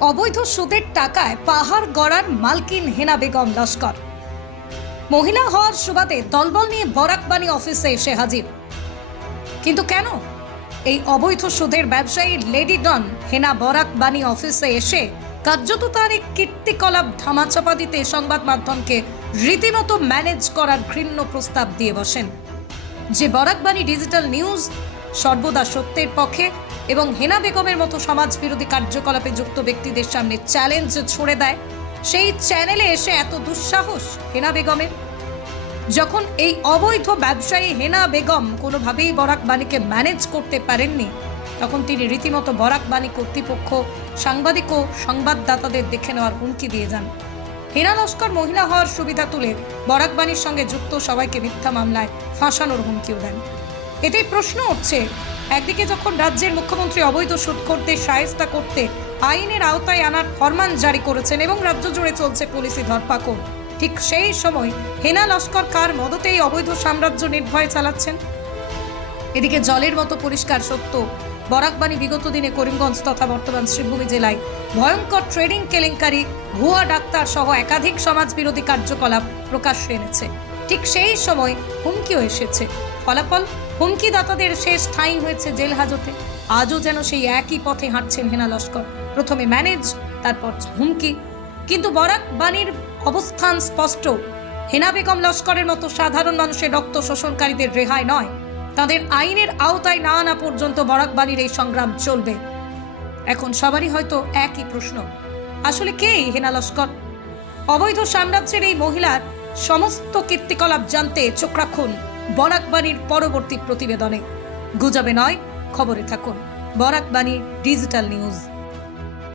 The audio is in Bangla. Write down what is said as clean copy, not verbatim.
অবৈধ সুদের টাকায় পাহাড় গড়ার মালকিন হেনা বেগম লস্কর মহিলা হওয়ার সুবাদে দলবল নিয়ে বরাকবাণী অফিসে এসে হাজির। কিন্তু কেন এই অবৈধ সুদের ব্যবসায়ী লেডি ডন হেনা বরাকবাণী অফিসে এসে কার্যত তার এক কীর্তিকলাপ ধামাচাপা দিতে সংবাদ মাধ্যমকে রীতিমতো ম্যানেজ করার ঘৃণ্য প্রস্তাব দিয়ে বসেন? যে বরাকবাণী ডিজিটাল নিউজ সর্বদা সত্যের পক্ষে এবং হেনা বেগমের মতো সমাজ বিরোধী কার্যকলাপে যুক্ত ব্যক্তিদের সামনে চ্যালেঞ্জ ছুড়ে দেয়, সেই চ্যানেলে এসে এত দুঃসাহস হেনা বেগমের। যখন এই অবৈধ ব্যবসায়ী হেনা বেগম কোনোভাবেই বরাকবাণীকে ম্যানেজ করতে পারেননি, তখন তিনি রীতিমতো বরাকবাণী কর্তৃপক্ষ, সাংবাদিক ও সংবাদদাতাদের দেখে নেওয়ার হুমকি দিয়ে যান। হেনা লস্কর মহিলা হওয়ার সুবিধা তুলে বরাকবাণীর সঙ্গে যুক্ত সবাইকে মিথ্যা মামলায় ফাঁসানোর হুমকিও দেন। এতেই প্রশ্ন উঠছে, একদিকে যখন রাজ্যের মুখ্যমন্ত্রী অবৈধ সুদখোরদের শায়েস্তা করতে আইনের আওতায় আনার ফরমান জারি করেছেন এবং রাজ্য জুড়ে চলছে পুলিশি ধরপাকড়, ঠিক সেই সময় হেনা লস্কর কার মদতেই অবৈধ সাম্রাজ্য নির্ভয়ে চালাচ্ছেন? এদিকে জলের মতো পরিষ্কার সত্য, বরাকবাণী বিগত দিনে করিমগঞ্জ তথা বর্তমান শ্রীভূমি জেলায় ভয়ঙ্কর ট্রেডিং কেলেঙ্কারি, ভুয়া ডাক্তার সহ একাধিক সমাজ বিরোধী কার্যকলাপ প্রকাশ্যে এনেছে। ঠিক সেই সময় হুমকিও এসেছে। ফলাফল, হুমকিদাতাদের শেষ ঠাঁই হয়েছে জেল হাজতে। আজও যেন সেই একই পথে হাঁটছেন হেনা লস্কর। প্রথমে ম্যানেজ, তারপর হুমকি। কিন্তু বরাকবাণীর অবস্থান স্পষ্ট, হেনা বেগম লস্করের মতো সাধারণ মানুষের রক্ত শোষণকারীদের রেহাই নয়। তাদের আইনের আওতায় না আনা পর্যন্ত বরাকবাণীর এই সংগ্রাম চলবে। এখন সবারই হয়তো একই প্রশ্ন, আসলে কে এই হেনা লস্কর? অবৈধ সাম্রাজ্যের এই মহিলার সমস্ত কীর্তিকলাপ জানতে চোখ রাখুন বরাকবাণীর পরবর্তী প্রতিবেদনে। গুজবে নয়, খবরে থাকুন। Barak Bani digital news.